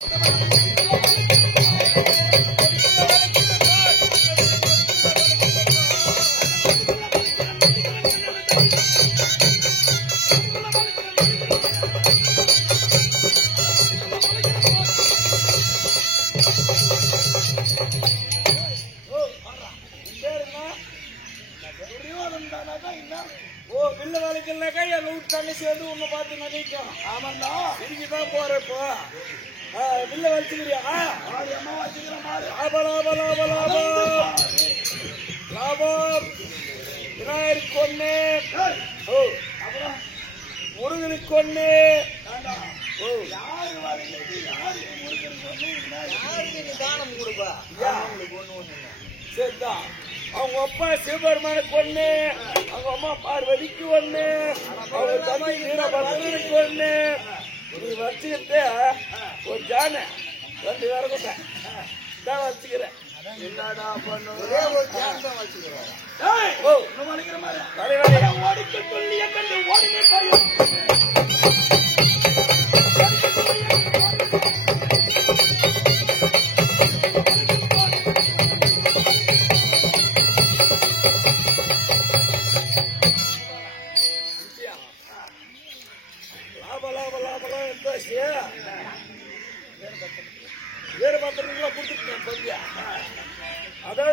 வில்ல வேலைக்குனாக்கா என் வீட்டு தண்ணி சேர்ந்து உன்னை பார்த்து நினைக்கும். ஆமாண்டா, இதுக்குதான் போறப்போ வில்ல வச்சுக்கிறியா? அம்மா வச்சுக்கிறேன். லாபம் விநாயகருக்கு ஒண்ணு, முருகனுக்கு ஒண்ணு. தானம் கொடுப்பா. சரிதான். அவங்க அப்பா சிவபெருமானுக்கு ஒண்ணு, அவங்க அம்மா பார்வதிக்கு ஒண்ணு, அவங்க தம்பி வீரபத்ரனுக்கு ஒண்ணு. நீ வச்சுக்கிட்டு ஒரு ஜானை 2 விறகு தான் வச்சுக்கிறேன். என்னடா பண்ண ஒரே ஒரு ஜான் தான் வச்சுக்கிறேன். ஓடிக்கு சொல்லிய கண்டு ஓடினே பாரு. வீரபத்ரனுக்கு கொடுத்துட்டேன். அதாவது